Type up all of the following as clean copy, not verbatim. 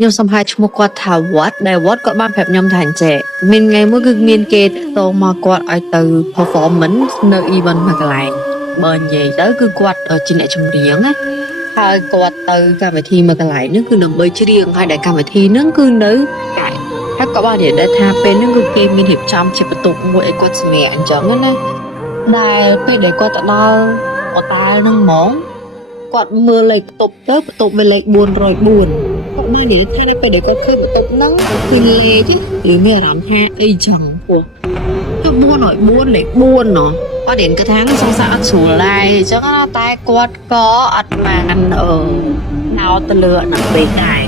ខ្ញុំសំហាយឈ្មោះគាត់ថាវត្តដែលវត្តគាត់បានប្រាប់ខ្ញុំថាអញ្ចេះមានថ្ងៃមួយគឺមានគេតងមកគាត់ឲ្យទៅ performance នៅ event មួយកន្លែងបើនិយាយទៅគឺគាត់ជាអ្នកចម្រៀងណាហើយគាត់ទៅកម្មវិធីមួយកន្លែងហ្នឹងគឺដើម្បីច្រៀងហើយដែលកម្មវិធីហ្នឹងគឺនៅកែហើយក៏បាននិយាយដែរថាពេលហ្នឹងគឺគេមានរៀបចំជាបន្ទប់មួយឲ្យគាត់សម្រាកអញ្ចឹងណាដែលពេលដែលគាត់ទៅដល់អតាលហ្នឹងហ្មងគាត់មើលលេខបន្ទប់ទៅបន្ទប់មានលេខ404គាត់មាននិយាយថានេះពេលដែលគាត់ឃើញបន្ទប់ហ្នឹងគឺលេខឬមានអារម្មណ៍ថាអីចឹងពោះទៅ404លេខ4ណោះអត់រៀនគាត់ថាសង្សារអត់ស្រួលដែរអញ្ចឹងណាតែគាត់ក៏អត់បានណោតទៅលើហ្នឹងពេកដែរ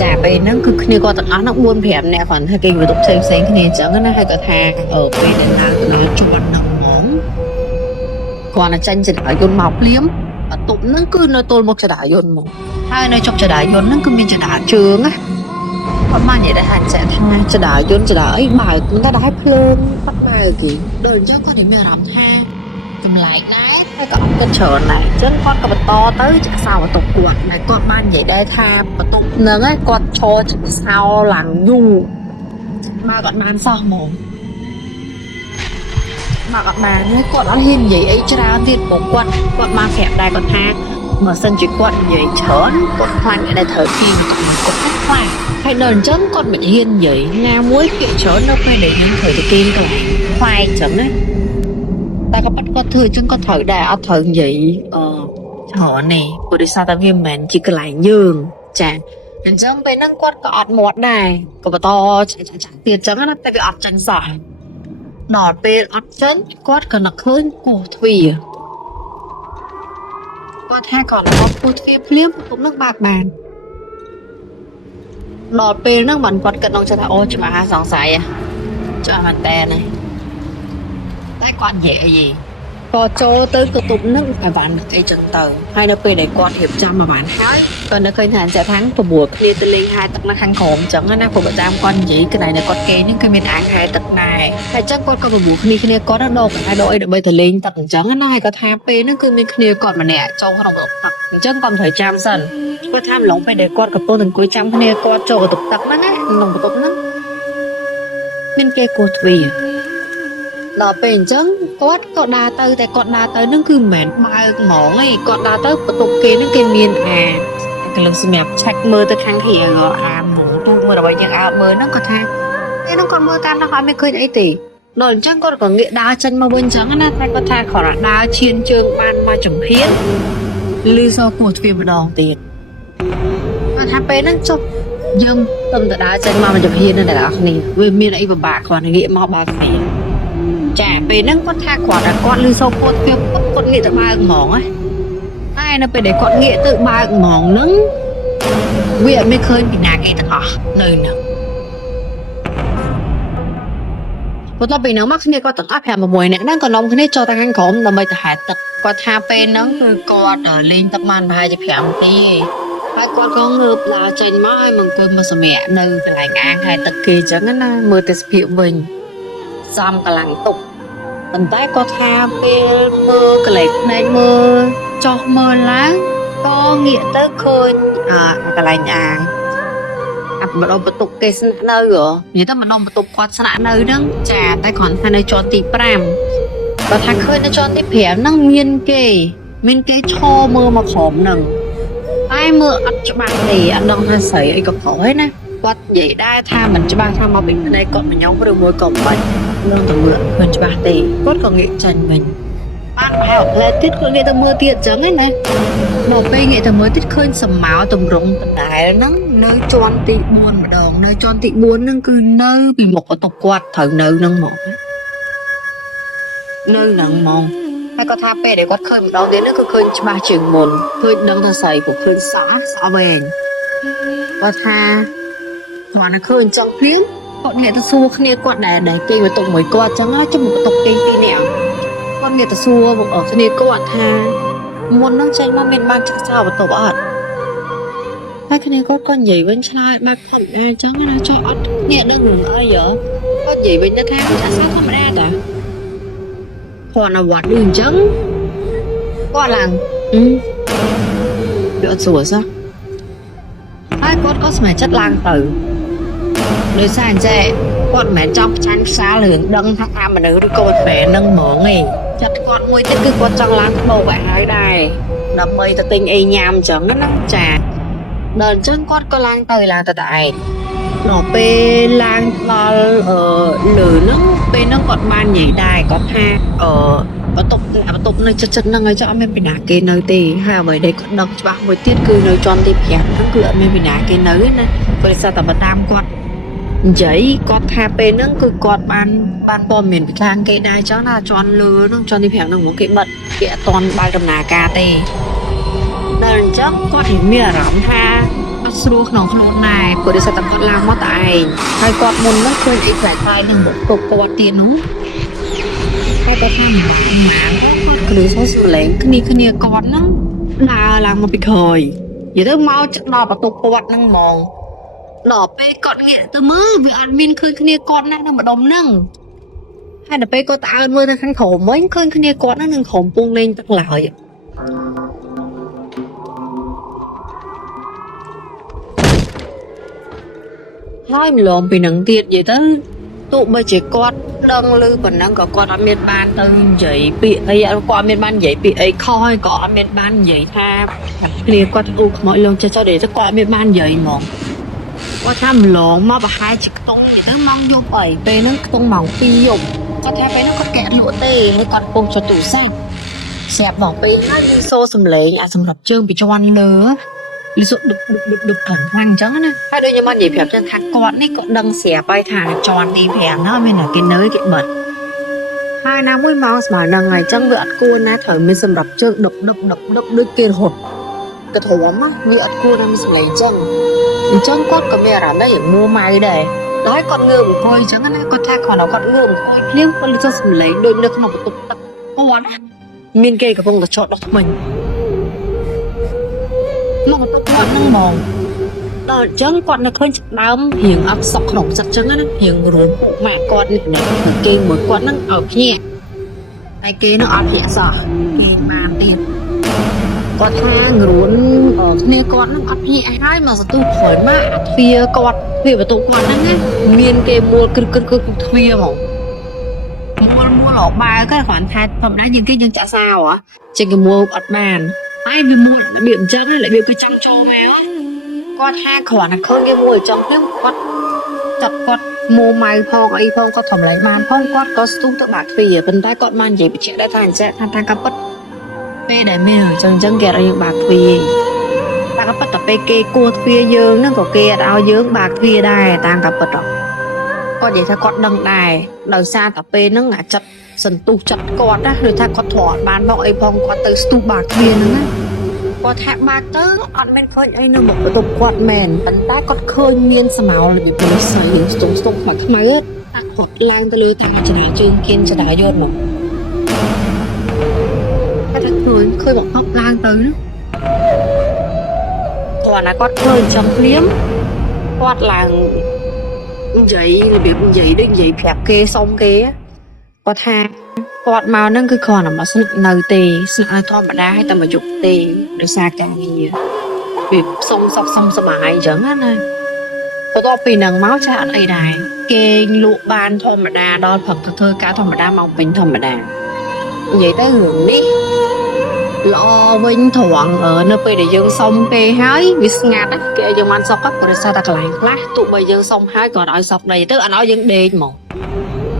ចាពេលហ្នឹងគឺគ្នាគាត់ទាំងអស់ហ្នឹង4 5នាក់គាត់ថាគេបន្ទប់ផ្សេងគ្នាអញ្ចឹងណាហើយគាត់ថាពេលដែលឡើងទៅដល់ជាន់ហ្នឹងហ្មងគាត់ទៅចាញ់ចរាយន្តមកភ្លាមបន្ទប់ហ្នឹងគឺនៅទល់មុខចរាយន្តហ្មងហើយនៅចុកចរាយន្តហ្នឹងគឺមានចរាជើងណាគាត់បាននិយាយថាចាក់ថាចរាយន្តចរាអីបើកមិនតែដែរភ្លើងអត់បើគេដូចអញ្ចឹងគាត់មានអារម្មណ៍ថាចម្លែកដែរហើយក៏អត់គិតច្រើនដែរអញ្ចឹងគាត់ក៏បន្តទៅចាក់សោបន្ទប់គាត់តែគាត់បាននិយាយដែរថាបន្ទប់ហ្នឹងគាត់ឈរចាក់សោឡើងយូរបើគាត់បានសោះហ្មងមកអត់បានគាត់អត់ហ៊ាននិយាយអីច្រើនទៀតព្រោះគាត់បានប្រាប់ដែរគាត់ថាបើសិនជាគាត់និយាយច្រើនគាត់ខ្លាចតែត្រូវទីគាត់ខ្លាចហើយដល់អញ្ចឹងគាត់មិនហ៊ាននិយាយណាមួយពាក្យច្រើននៅពេលដែលយើងត្រូវទៅគេកន្លែងខ្លាចអញ្ចឹងណាតែក៏ប៉ាត់គាត់ធ្វើអញ្ចឹងគាត់ត្រូវដែរអត់ត្រូវនិយាយច្រើនទេព្រោះដោយសារតែវាមិនមែនជាកន្លែងយើងចាអញ្ចឹងពេលហ្នឹងគាត់ក៏អត់មាត់ដែរក៏បន្តចាក់ទៀតអញ្ចឹងណាតែវាអត់ចាញ់សោះដល់ពេលអត់ចិនគាត់ក៏នឹកឃើញគោះទ្វារគាត់ថាគាត់មកគោះទ្វារភ្លាមបន្ទប់នឹងបើកបានដល់ពេលហ្នឹងបានគាត់គិតក្នុងចិត្តថាអូច្បាស់សង្ស័យច្បាស់មែនតើណាតែគាត់និយាយអីគាត់ចូលទៅបន្ទប់ហ្នឹងអាវ៉ាន់អីចឹងទៅហើយនៅពេលដែលគាត់រៀបចំអាវ៉ាន់ហើយគាត់នៅឃើញថាអញ្ចឹងថា9គ្នាទៅលេងហែទឹកនៅខាងក្រោមអញ្ចឹងណាព្រោះបើតាមគាត់និយាយកន្លែងដែលគាត់គេហ្នឹងគឺមានអាងហែទឹកដែរហើយអញ្ចឹងគាត់ក៏9គ្នាគាត់ដកអីដើម្បីទៅលេងទឹកអញ្ចឹងណាហើយគាត់ថាពេលហ្នឹងគឺមានគ្នាគាត់ម្នាក់ចូលក្នុងបន្ទប់ទឹកអញ្ចឹងគាត់ត្រូវចាំសិនគាត់ថាម្លងពេលដែលគាត់កំពុងតែអង្គុយចាំគ្នាគាត់ចូលបន្ទប់ទឹកហ្នឹងណាក្នុងបន្ទប់ហ្នឹងមានគេគោះទ្វារដល់ពេលអញ្ចឹងគាត់ក៏ដើរទៅតែគាត់ដើរទៅហ្នឹងគឺមិនមែនបើកហ្មងឯងគាត់ដើរទៅបន្ទប់គេហ្នឹងគេមានកន្លឹះសម្រាប់ឆែកមើលទៅខាងក្រៅទូមើលរបស់យើងអើមើលហ្នឹងគាត់ថាហ្នឹងគាត់មើលតាមហ្នឹងអត់មានឃើញអីទេដល់អញ្ចឹងគាត់ក៏ងាកដើរចេញមកវិញអញ្ចឹងណាតែគាត់ថាគ្រាន់តែដើរឈានជើងបានមកចំហៀនលឺសោះគោះទ្វារម្ដងទៀតគាត់ថាពេលហ្នឹងចុះយើងទៅដើរចេញមកចំហៀននៅអ្នកនរគ្នាវាមានអីពិបាកគ្រាន់តែងាកមកបើកទ្វារចាពេលហ្នឹងគាត់ថាគាត់លឺសូរពោតវាគាត់ងាកទៅបើកហ្មងណាតែនៅពេលដែលគាត់ងាកទៅបើកហ្មងហ្នឹងវាអត់មានឃើញពីណាគេទាំងអស់នៅហ្នឹងបន្ទាប់ពីហ្នឹងមកគ្នាគាត់ទាំងអស់5-6នាក់ហ្នឹងក៏នាំគ្នាចូលទៅខាងក្រោមដើម្បីទៅហែលទឹកគាត់ថាពេលហ្នឹងគឺគាត់លេងទឹកបានប្រហែលជា5នាទីហើយគាត់ក៏ងើបឡើងចេញមកហើយមកអង្គុយមកសម្រាកនៅកន្លែងអាងហែលទឹកគេអញ្ចឹងណាមើលទេសភាពវិញសំកម្លាំងទុកប៉ុន្តែគាត់ថាពេលមើលកន្លែងភ្នែកមើលចោះមើលឡើងក៏ងាកទៅឃើញកន្លែងអាងម្ដងបន្ទប់គេស្នាក់នៅនិយាយទៅម្ដងបន្ទប់គាត់ស្នាក់នៅហ្នឹងចាតែគ្រាន់តែនៅជាន់ទី5បើថាឃើញនៅជាន់ទី5ហ្នឹងមានគេឈរមើលមកក្រោមហ្នឹងតែមើលអត់ច្បាស់ទេអត់ដឹងថាស្រីអីក៏ប្រុសហ្នឹងណាគាត់និយាយដែរថាមិនច្បាស់ថាមកពីភ្នែកគាត់ញោមឬមួយក៏មិននឹងទៅមើលមិនច្បាស់ទេគាត់ក៏ងាកចាញ់វិញបានប្រហែលផ្លែទៀតគាត់ងាកទៅមើលទៀតអញ្ចឹងណាមកពេលងាកទៅមើលទៀតឃើញសម្មាតម្រង់ដដែលហ្នឹងនៅជាន់ទី4ម្ដងនៅជាន់ទី4ហ្នឹងគឺនៅពីមុខបន្ទប់គាត់ត្រូវនៅហ្នឹងហ្មងនៅហ្នឹងហ្មងហើយគាត់ថាពេលដែលគាត់ឃើញម្ដងទៀតហ្នឹងគឺឃើញច្បាស់ជាងមុនឃើញដឹងថាស្រីគាត់ឃើញសក់វែងគាត់ថាគាត់នៅឃើញចង់ភ្លាមគាត់ងាកទៅសួរគ្នាគាត់ដែលគេបន្ទប់មួយគាត់អញ្ចឹងចុះបន្ទប់គេពីរនាក់គាត់ងាកទៅសួរគ្នាគាត់ថាមុនហ្នឹងចេញមកមានបានចាក់ចោលបន្ទប់អត់ហើយគ្នាគាត់ក៏និយាយវិញឆ្លើយបែបធម្មតាអញ្ចឹងណាចុះអត់គ្នាដឹងរឿងអីគាត់និយាយវិញថាចាក់សោលធម្មតាតាគាត់នៅវត្តនេះអញ្ចឹងគាត់ឡើងវាអត់ស្រួលសោះ ហើយគាត់ក៏ស្មែចិត្តឡើងទៅដោយសារអញ្ចឹងគាត់មិនមែនចង់ចាញ់ផ្សារឿងដឹងថាអាមនុស្សឬក៏បែរនឹងហ្មងទេចិត្តគាត់មួយទៀតគឺគាត់ចង់ឡើងបោកឲ្យហើយដែរដើម្បីទៅទិញអីញ៉ាំអញ្ចឹងណាចាដល់អញ្ចឹងគាត់ក៏ឡើងទៅតែឯងដល់ពេលឡើងដល់លើហ្នឹងពេលហ្នឹងគាត់បាននិយាយដែរគាត់ថាបន្ទប់នៅចិត្តហ្នឹងហើយចុះអត់មានពីណាគេនៅទេហើយអ្វីដែលគាត់ដឹងច្បាស់មួយទៀតគឺនៅជាន់ទី5ហ្នឹងគឺអត់មានពីណាគេនៅទេណាព្រោះតែតាមគាត់និយាយគាត់ថាពេលហ្នឹងគឺគាត់បានព័ត៌មានពីខាងគេដែរចឹងណាជាន់លើហ្នឹងជាន់ទី5ហ្នឹងមកគេបិទគេអត់តន់បើកដំណើរការទេដល់អញ្ចឹងគាត់មានអារម្មណ៍ថាអត់ស្រួលក្នុងខ្លួនដែរព្រោះតែគាត់ឡើងមកតែឯងហើយគាត់មុនហ្នឹងឃើញអីផ្លែផ្លែនឹងមកគប់គាត់ទៀតនោះតែគាត់ថាមិនបានគាត់គ្រូសស្លេងគ្នាគាត់ហ្នឹងដើរឡើងមកពីក្រោយនិយាយទៅមកដល់បន្ទប់គាត់ហ្នឹងហ្មងដល់ពេលគាត់ងាកទៅមើលវាអត់មានឃើញគ្នាគាត់ណានៅម្ដុំហ្នឹងហើយដល់ពេលគាត់ទៅអើមើលទៅខាងក្រោមវិញឃើញគ្នាគាត់ហ្នឹងនឹងក្រុមពងលេងទឹកឡើយហើយម្លងពីនឹងទៀតនិយាយទៅទោះបីជាគាត់ដឹងឮប៉ុណ្ណឹងក៏គាត់អត់មានបានទៅនិយាយពាក្យអីគាត់អត់មានបាននិយាយពាក្យអីខុសហើយក៏អត់មានបាននិយាយថាគ្នាគាត់អ៊ូខ្មោចលងចេះចោលទៅគាត់អត់មានបាននិយាយហ្មងគាត់ថាម្លងមកប្រហែលជាខ្ទង់និយាយទៅម៉ោងយប់អីពេលហ្នឹងខ្ទង់ម៉ោង2យប់គាត់ថាពេលហ្នឹងគាត់កែលក់ទេហើយគាត់ពងចុចទូរស័ព្ទស្រាប់ដល់ពេលហើយសូសំឡេងអាសម្រាប់ជើងពីជាន់លើលីសុឌុបខ្លាំងអញ្ចឹងណាហើយដូចខ្ញុំមកនិយាយប្រាប់ចឹងថាគាត់នេះក៏ដឹងស្រាប់ហើយថាជាន់ទី5ហ្នឹងមានតែគេនៅគេបិទហើយណាមួយម៉ោងស្មើនឹងហើយអញ្ចឹងវាអត់គួរណាត្រូវមានសម្រាប់ជើងឌុបដូចគេរហូតក៏ធំណាវាអត់គួរណាមានសម្លេងអញ្ចឹងគាត់ក៏មានអារម្មណ៍ដែរមួម៉ៅដែរដល់គាត់ងើបអង្គុយអញ្ចឹងណាគាត់ថាគាត់ងើបអង្គុយភ្លាមគាត់លឺសំឡេងដូចនៅក្នុងបន្ទប់ទឹកគាត់មានគេកំពុងតែចោតដោះថ្មិញមកបន្ទប់គាត់ហ្នឹងហ្មងដល់អញ្ចឹងគាត់នៅឃើញដើមរៀងអត់សុខក្នុងចិត្តអញ្ចឹងណារៀងរួមពុកម៉ាក់គាត់នេះគេមួយគាត់ហ្នឹងឲ្យភ្ញាក់ហើយគេនឹងអត់ភ្ញាក់សោះគេបានទៀតគាត់ថារួនគ្នាគាត់នឹងអត់ភ្ញាក់ហើយមកសន្ទុះក្រោយមកអាទ្វាគាត់ទ្វាបន្ទប់គាត់ហ្នឹងណាមានគេមួលគ្រឹកទ្វាហ្មងមួលអបើកគាត់គ្រាន់ថាធម្មតាយើងចាក់សោចេញគេមួលអត់បានហើយវាមួលរបៀបអញ្ចឹងរបៀបគឺចង់ចូលមកគាត់ថាគ្រាន់តែឃើញគេមួលអញ្ចឹងខ្ញុំគាត់ចាប់គាត់មួម៉ៅផងអីផងគាត់ធម្មតាបានផងគាត់ក៏ស្ទុះទៅបាក់ទ្វាប៉ុន្តែគាត់បាននិយាយបញ្ជាក់ដែរថាអញ្ចឹងថាការពិតពេលដែលមានអញ្ចឹងគេអត់ឲ្យយើងបាក់ទ្វាតែក៏ប៉ុន្តែពេលគេគួរទ្វាយើងហ្នឹងក៏គេអត់ឲ្យយើងបាក់ទ្វាដែរតាមការពិតគាត់និយាយថាគាត់ដឹងដែរដោយសារតែពេលហ្នឹងអាចិត្តសន្ទុះចិត្តគាត់ណាដូចថាគាត់ធ្លាប់បានមកអីផងគាត់ទៅស្ទុះបាក់ទ្វាហ្នឹងណាគាត់ថាបាក់ទៅអត់មានឃើញអីនៅមុខបន្ទប់គាត់មែនប៉ុន្តែគាត់ឃើញមានស្មោលរបៀបពលិស័យយើងស្ទង់ខ្មៅតែគាត់ឡើងទៅលើតាមចរាជើងគៀនចរាយត់មកគាត់ឃើញមកហប់ឡើងទៅនោះគាត់ណាគាត់ឃើញចំភ្លាមគាត់ឡើងនិយាយរបៀបនិយាយដូចនិយាយប្រាប់គេសុំគេគាត់ថាគាត់មកហ្នឹងគឺគ្រាន់តែមកស្នាក់នៅទេស្នាក់ធម្មតាហើយតែមកយប់ទេដោយសារការងារវាសុំសុខសុំសប្បាយអញ្ចឹងណាបន្ទាប់ពីហ្នឹងមកចាអត់អីដែរគេលក់បានធម្មតាដល់ព្រឹកទៅធ្វើការធម្មតាមកពេញធម្មតានិយាយទៅរឿងនេះល្អវិញត្រង់នៅពេលដែលយើងសុំគេហើយវាស្ងាត់គេឲ្យយើងបានសុខព្រោះសារតែកន្លែងខ្លះទោះបីយើងសុំហើយក៏ឲ្យសុខដែរទៅអត់ឲ្យយើងដេកហ្មង